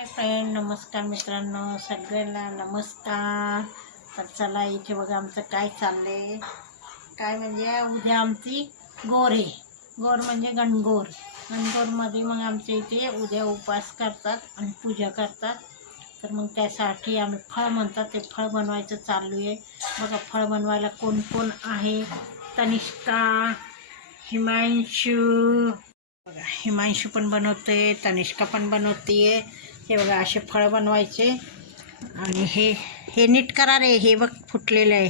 Hi friend नमस्कार मित्रांनो सगळ्यांना नमस्कार. तर चला इथे बघा आमचं काय चाललंय. काय म्हणजे उद्या आमची गोर. आहे गोर म्हणजे गणगोर. गणगोरमध्ये मग आमच्या इथे उद्या उपवास करतात आणि पूजा करतात. तर मग त्यासाठी आम्ही फळ म्हणतात ते फळ बनवायचं चालू आहे. बघा फळ बनवायला कोण कोण आहे? तनिष्का हिमांशू. बघा हिमांशू पण बनवते तनिष्का पण बनवते हे बघा असे फळं बनवायचे. आणि हे हे नीट करा रे हे बघ फुटलेलं आहे.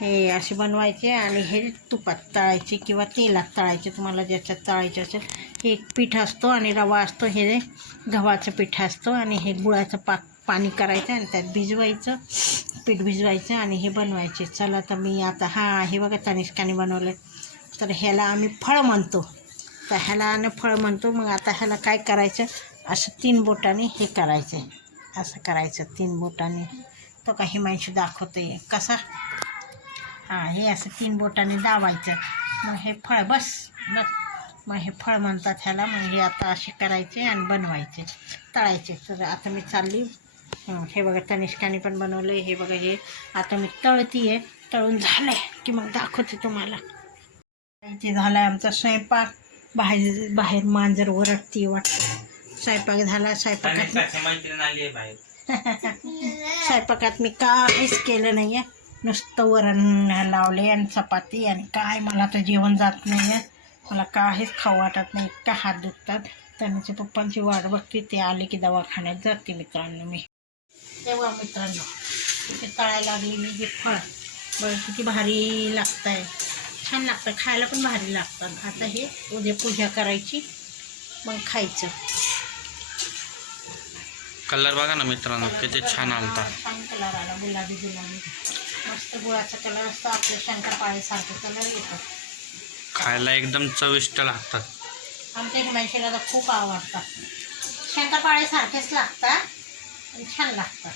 हे असे बनवायचे आणि हे तुपात तळायचे किंवा तेलात तळायचे तुम्हाला ज्याच्यात तळायचे असेल. हे एक पीठ असतो आणि रवा असतो हे गव्हाचं पीठ असतो आणि हे गुळाचं पाक पाणी करायचं आणि त्यात भिजवायचं पीठ भिजवायचं आणि हे बनवायचे. चला तर मी आता हां हे बघा तनिष्काने बनवलं तर ह्याला आम्ही फळ म्हणतो. तर ह्याला आणि फळ म्हणतो. मग आता ह्याला काय करायचं? असं तीन बोटाने हे करायचं आहे असं करायचं तीन बोटाने. तो काही हिमांशू दाखवते कसा? हां हे असं तीन बोटाने दाबायचं. मग हे फळ बस बस. मग हे फळ म्हणतात ह्याला. मग हे आता असे करायचे आणि बनवायचे. तळायचे. तर आता मी चालली. हे बघा तनिष्काने पण बनवलं हे बघा हे आता मी तळती आहे तळून झालं की मग दाखवते तुम्हाला. इथे झाला आहे आमचा स्वयंपाक. बाहेर बाहेर मांजर ओरडती वाटतं. स्वयंपाक झाला स्वयंपाकात तनिष्काची मैत्रीण आली आहे बाहेर. स्वयंपाकात मी काहीच केलं नाही आहे नुसतं वरण लावले आणि चपाती आणि काय मला तर जेवण जात नाही आहे मला काहीच खाऊ वाटत नाही इतका हात दुखतात. त्यांच्या पप्पांची वाट बघते ते आले की दवाखान्यात जाते मित्रांनो मी. तेव्हा मित्रांनो ते तळायला लागलेली जे फळ. बघ किती भारी लागतं आहे छान लागतं खायला पण भारी लागतात आता हे उद्या पूजा करायची मग खायचं. कलर बघा ना मित्रांनो किती छान आलता. छान कलर आला गुलाबी गुलाबी मस्त गुळाचा कलर असतो आपल्या शंकरपाळीसारखे कलर खायला एकदम चविष्ट लागतात. आमच्या हिमांशीला तर खूप आवडतात. शंकरपाळीसारखेच लागतात आणि छान लागतात.